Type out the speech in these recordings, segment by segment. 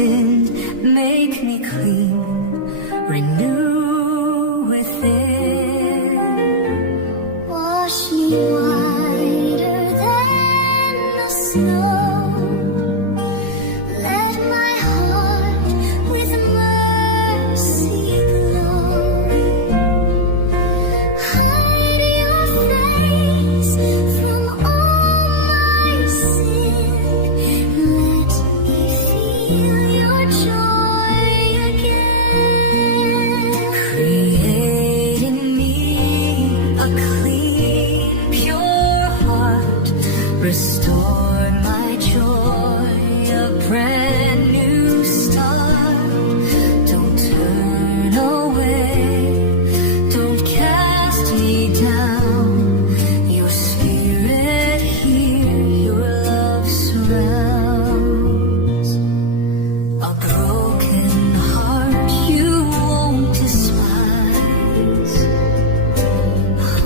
sinned, make me clean, renew within. Wash me whiter than the snow. Let my heart with mercy glow. Hide your face from all my sin. Let me feel your joy again. Create in me a clean, pure heart. Restore my joy, a brand new start. Don't turn away, don't cast me down. Your spirit here, your love surrounds. A broken heart you won't despise.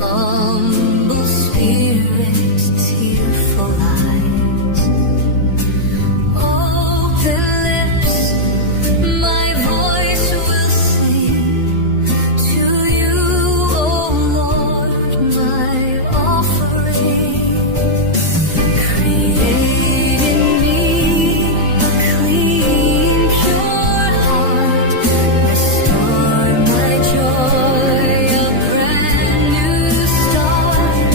Humble spirit, tearful eyes. Open lips, my voice will sing to you, O Lord, my offering. Create in me a clean, pure heart. Restore my joy, a brand new start.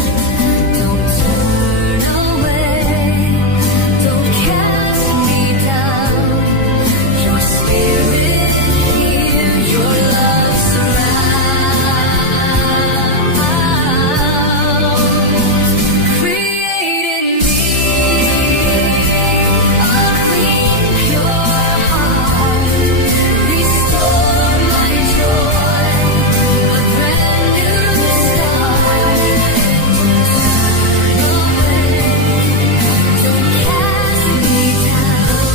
Don't turn away, don't cast me down. Your spirit here, your love surrounds. Create in me a clean, pure heart. Restore my joy, a brand new start. Don't cast me down.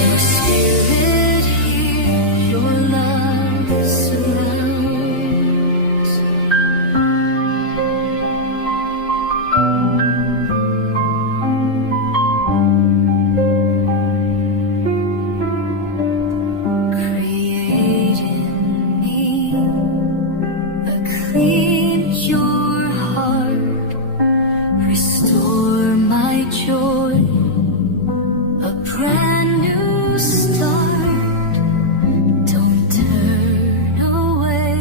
Your spirit here, your love surrounds. Create in me a clean, pure heart. Restore my joy, a brand new start. Don't turn away,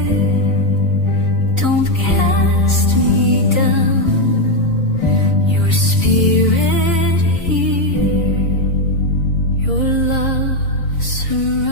don't cast me down. Your spirit here, your love surrounds.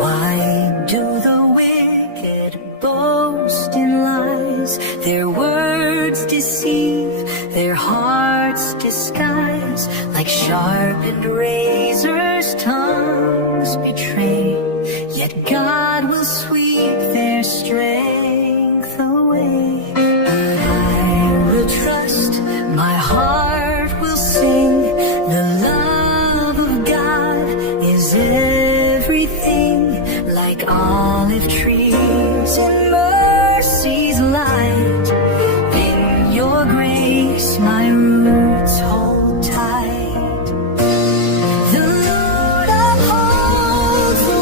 Why do the wicked boast in lies? Their words deceive, their hearts disguise. Like sharpened razors, tongues betray. Yet God will sweep their strength away. But I will trust, my heart will sing. The love of God is everything. Like olive trees in mercy's light. In your grace my roots hold tight. The Lord upholds the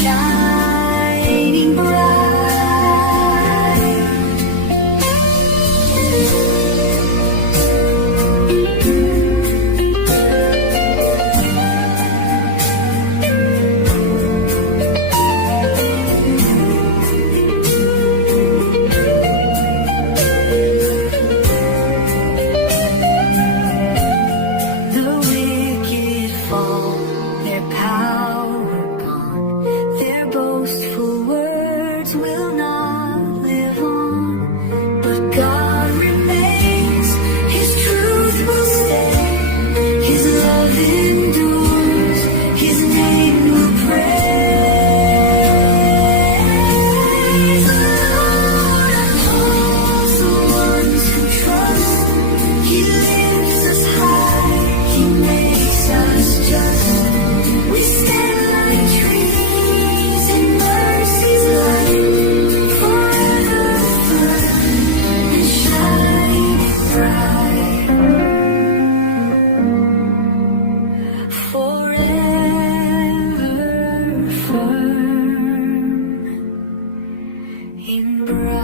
shining bright. The wicked fall, their power gone, their boastful words will not live on. But God remains, His truth will stand, His love endures, His name will praise. The Lord upholds the ones who trust, He lifts us high, He makes us just. We stand like trees in mercy's light, forever firm and shining bright. Forever firm and bright.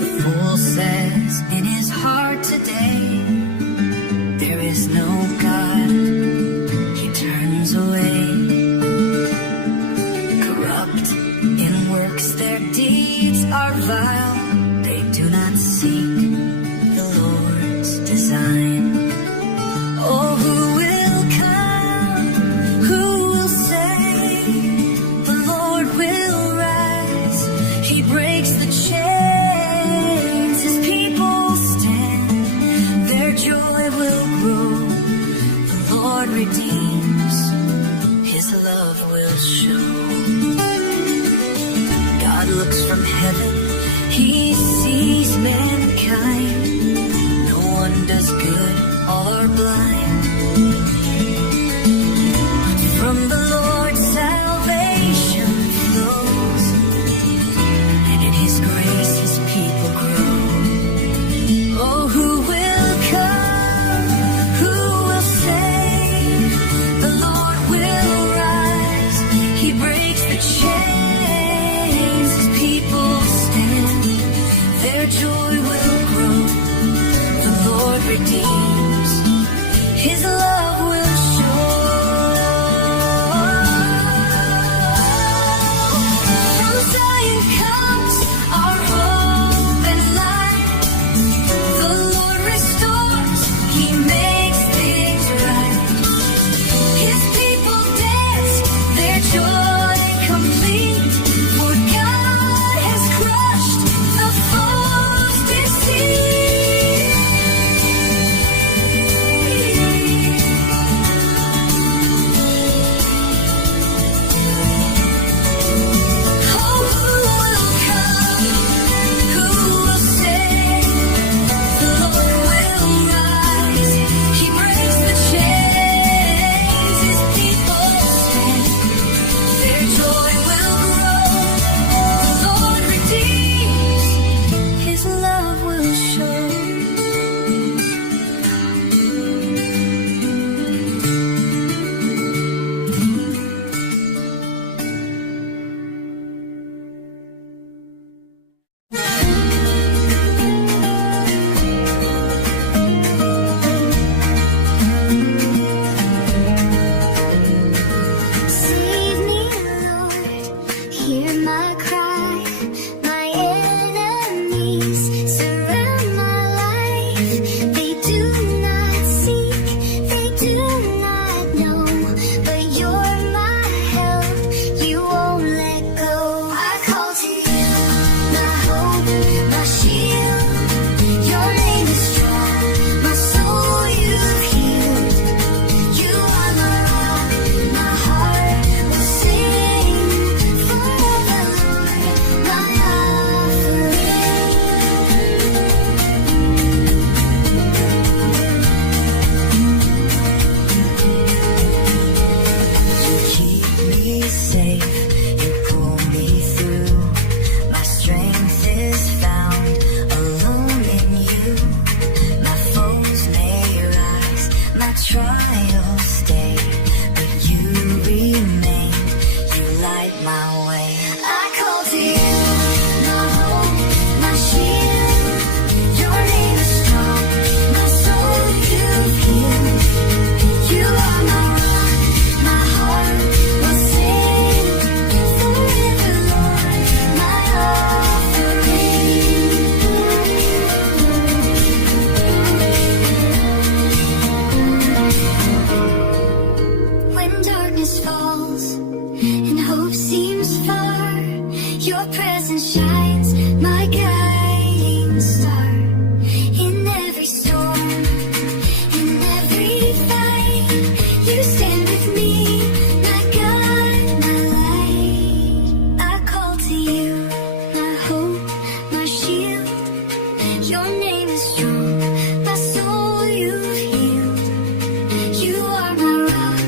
The fool says in his heart today, there is no God. He turns away. Corrupt in works, their deeds are vile. They do not seek the Lord's design. Oh, who will come? Who will say? The Lord will rise. He breaks the chains. His people stand. Their joy will grow. The Lord redeems. His love will show. God looks from heaven. He sees mankind. No one does good or blind. From the Lord salvation flows, and in His grace His people grow. Oh, who will come? Who will save? The Lord will rise. He breaks the chains. His people stand. Their joy will grow. The Lord redeems. His love will show. From Zion comes our hope and light. The Lord restores, He makes things right. His people dance, their joy complete. For God has crushed the foe's deceit. darkness falls and hope seems far, your presence shines, my guiding star. In every storm, in every fight, you stand with me, my God, my light. I call to you, my hope, my shield. Your name is strong, my soul you've healed. You are my rock,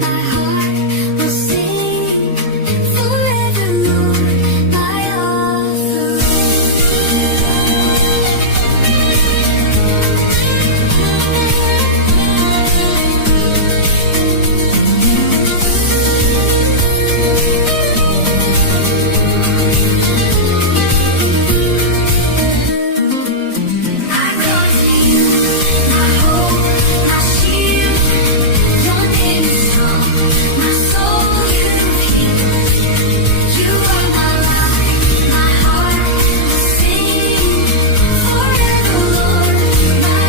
my heart will sing forever, Lord, my I call to you, my hope, my shield. Your name is strong, my soul you've healed. You are my rock, my heart will sing forever, Lord, my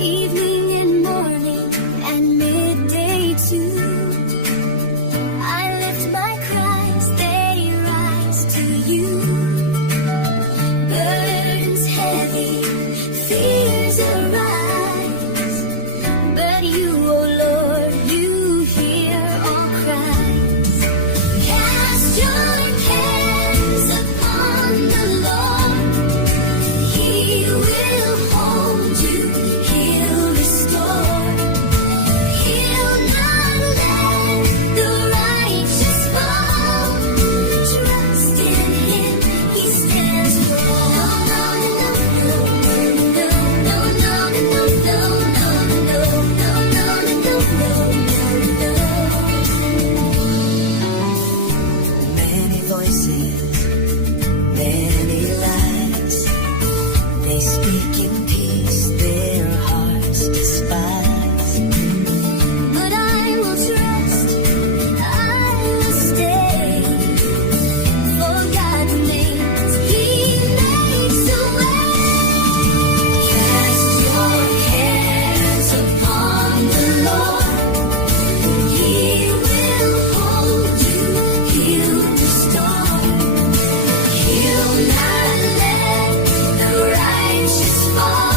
Evening and morning and midday too, I lift my cries, they rise to you. Burdens heavy, fears arise, but you, oh Lord, you hear all cries. Cast your cares upon the Lord. He will hold you, he'll restore. He'll not let the righteous fall. Trust in him, he stands firm. No, no, no, no, no, no, no, no, no, no, no, no, no. Many voices, many lies. They speak in peace, their hearts despise. But I will trust, I will stay. For God remains, He makes a way. Cast your cares upon the Lord. He will hold you, He'll restore. He'll not let the righteous fall.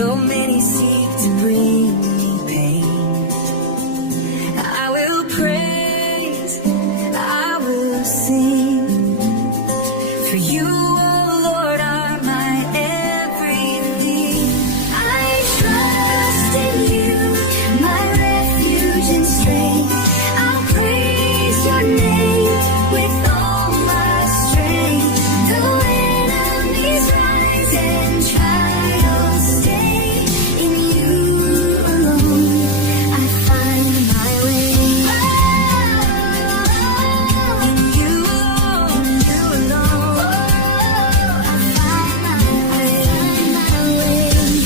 though many seek to bring me pain. I will praise, I will sing, for you, oh Lord, are my everything. I trust in you, my refuge and strength. I'll praise your name with all my strength. Though enemies rise and trials stay, in you alone I find my way. In you alone, I find my way.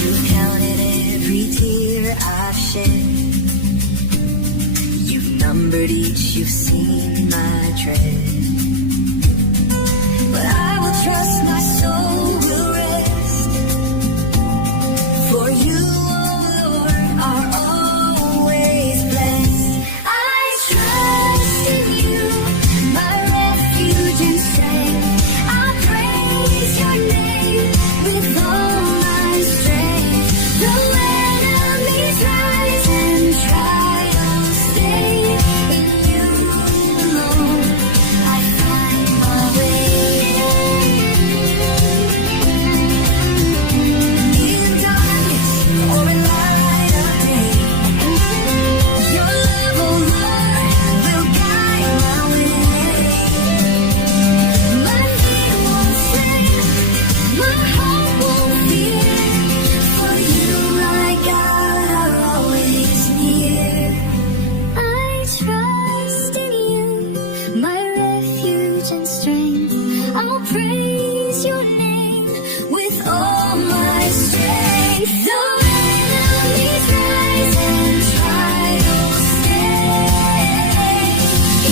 You've counted every tear I've shed. You've numbered each, you've seen my tread. But I will trust, my soul will rest. For you, oh Lord, are always blessed. I trust in you, my refuge and strength. I'll praise your name with all my strength. Though enemies rise and trials stay, in you alone I find my way. In darkness or in light of day, your love, oh Lord, will guide my way. My feet won't fail, my heart won't fear, for you, my God, are always near. I trust in you, my refuge and strength. I'll praise your name with all my strength. Though enemies rise and trials stay,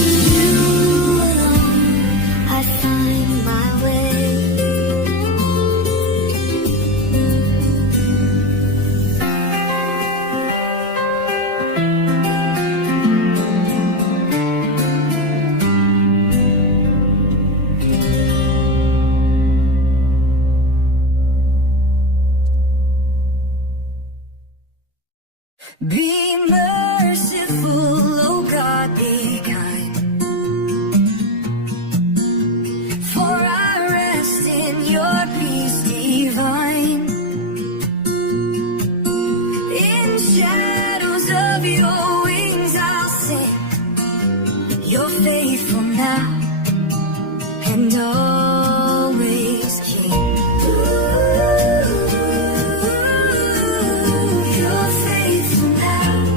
in you alone I find my way. Be merciful, oh God, be kind. For I rest in your peace divine. In shadows of your wings I'll sing. You're faithful now and always King. You're faithful now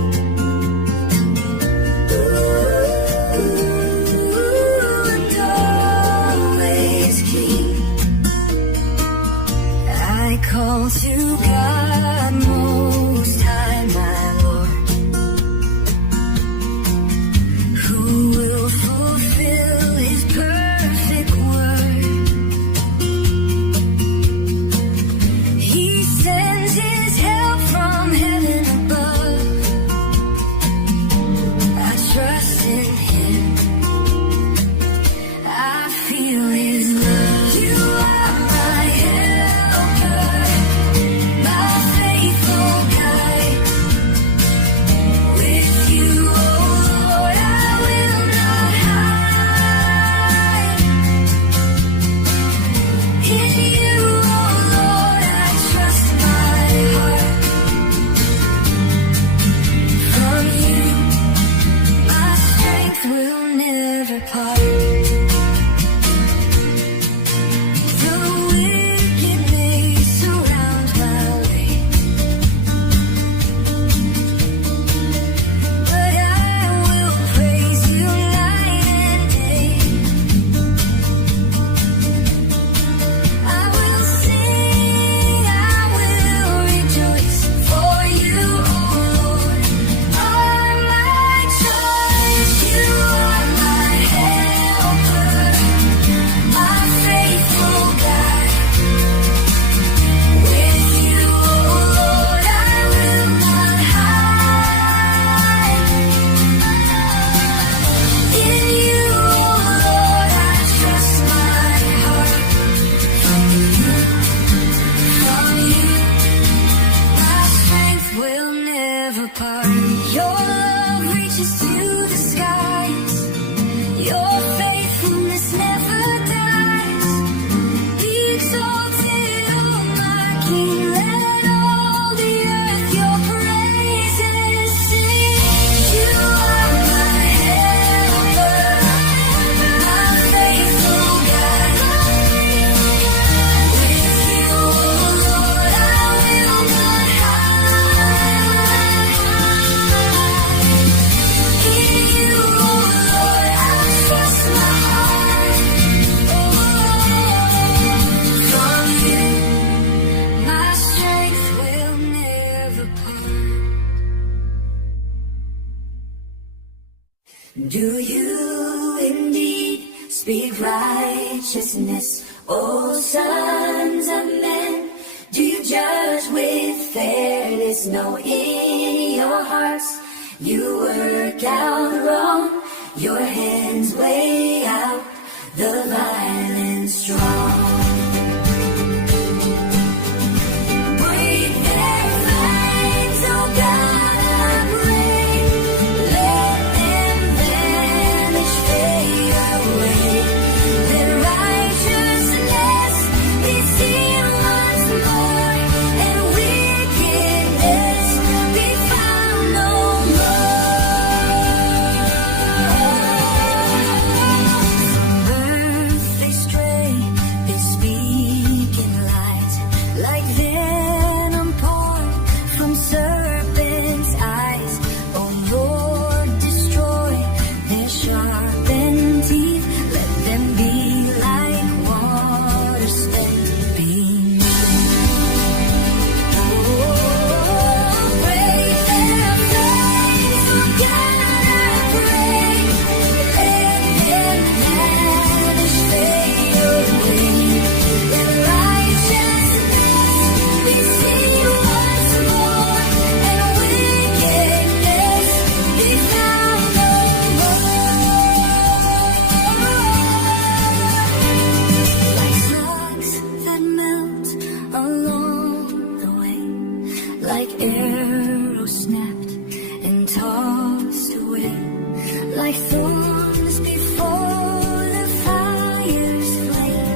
Do you indeed speak righteousness, O sons of men? Do you judge with fairness? No, in your hearts you work out wrong. Your hands weigh out the violent strong. Break their minds, oh God, I pray. Let them vanish, fade away. Let righteousness be seen once more, and wickedness be found no more. Birth they stray, they speak in lies, like venom poured from serpents' eyes. Oh Lord, destroy their sharpened teeth. Let them be like water spent beneath. Oh, break their flames, oh God, I pray. Let them vanish, fade away. Let righteousness be seen once more, and wickedness be found no more. Like slugs that melt along the way, like arrows snapped and tossed away, like thorns before the fire's flame,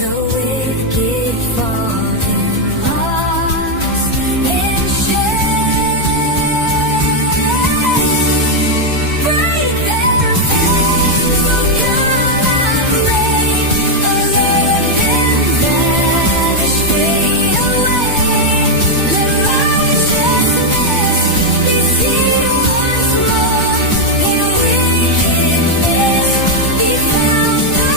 the wicked fall lost in shame. Break their faces, oh God, I pray. Let them vanish, fade away. Let righteousness be seen once more, and wickedness be found no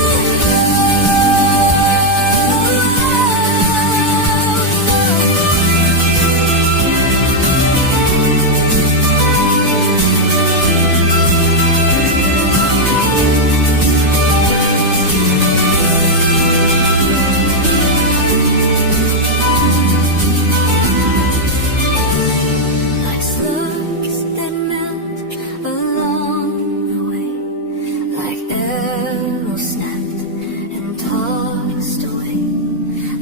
like slugs that melt along the way, like arrows snapped and tossed away,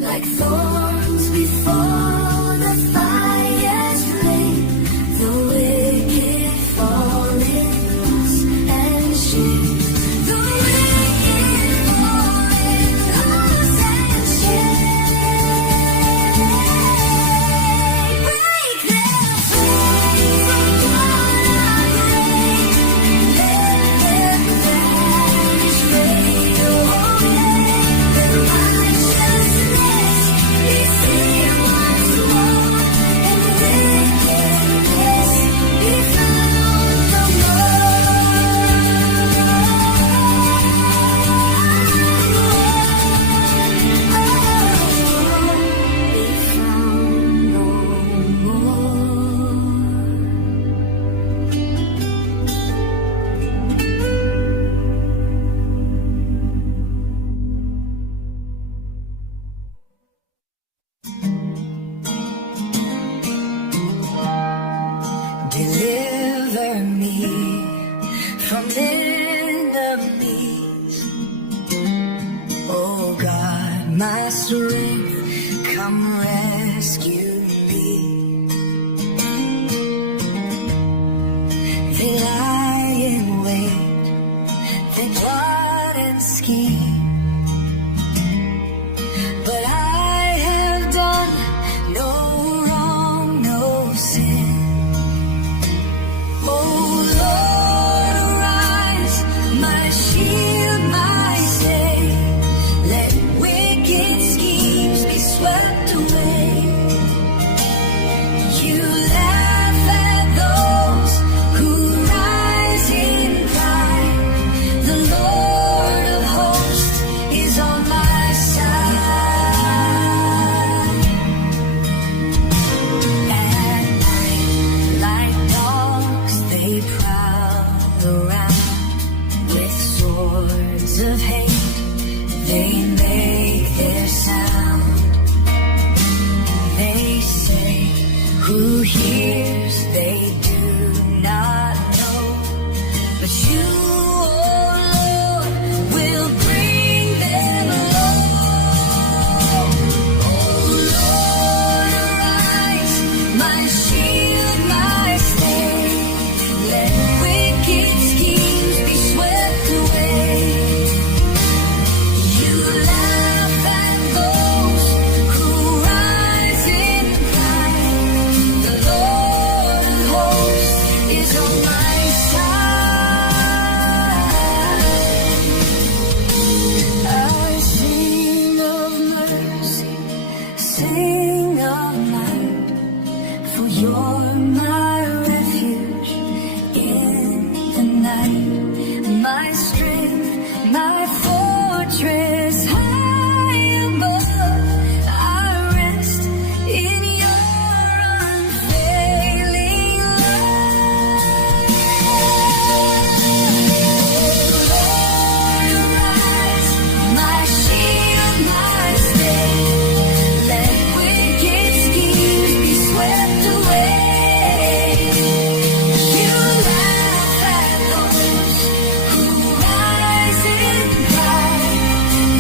like thorns before the fire's flame, the wicked fall in loss and shame. The wicked fall in loss and shame. Break their faces, oh God, I pray. Let them vanish, fade away. Let righteousness be seen once more, and wickedness be found no Deliver me from enemies. Oh God, my strength, come rescue me. They lie in wait, they plot and scheme, but I have done no wrong, no sin. Oh Lord, arise. who hears they do not know, but you, oh Lord, will bring them along. Oh Lord, arise, my shield, my stay. Let wicked schemes be swept away. You laugh at those who rise in pride. The Lord of hosts is on my side. I sing of mercy, sing of might, for you're my refuge in the night, my strength, my fortress high above. I rest in your unfailing love. Lord, arise, my shield, my stay. Let wicked schemes be swept away. You laugh at those who rise in pride.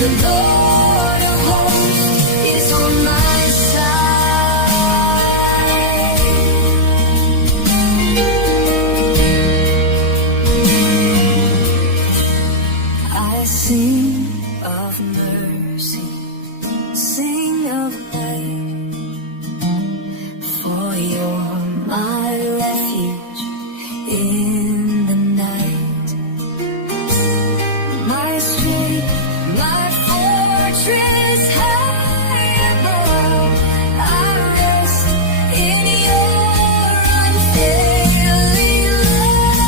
The Lord of hosts is on my side. I sing of mercy, sing of light, for you're my refuge in the night, my strength, my fortress high above. I rest in your unfailing love.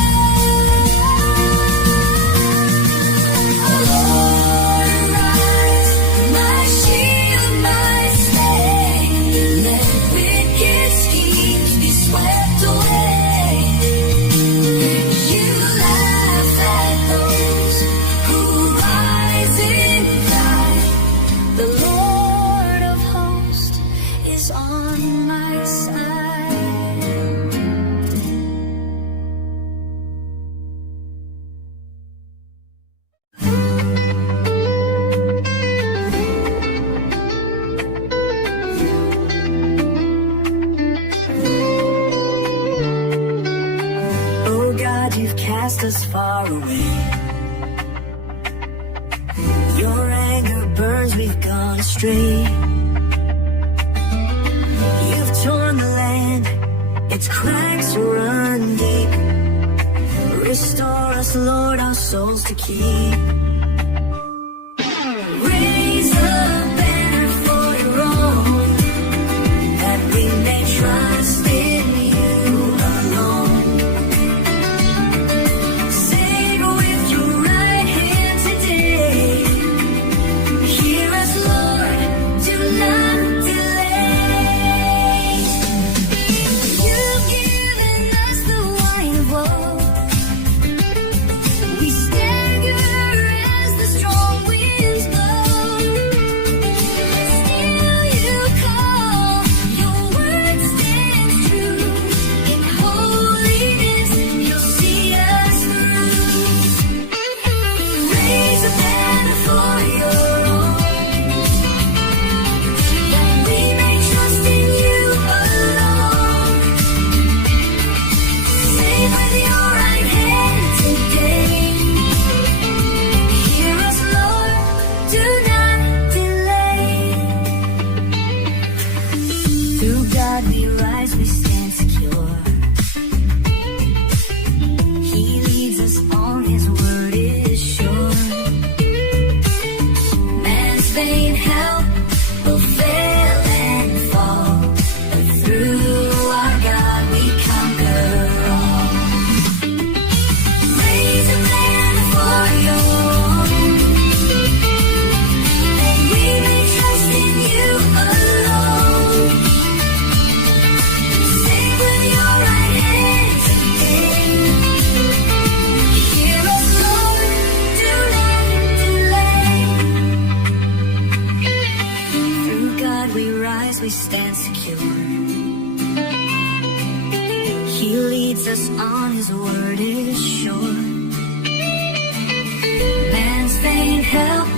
Lord, arise, my shield, my stay. Let wicked schemes be swept away. You laugh at those who rise in pride. The Lord of hosts is on my side. Oh God, you've cast us far away. Your anger burns, we've gone astray. You've torn the land, its cracks run deep. Restore us, Lord, our souls to keep. Raise a banner for your own, that we may trust in you alone. Save with your right hand today. Hear us, Lord, do not delay. You've given us the wine of woe. We stagger He leads us on, his word is sure. Man's vain help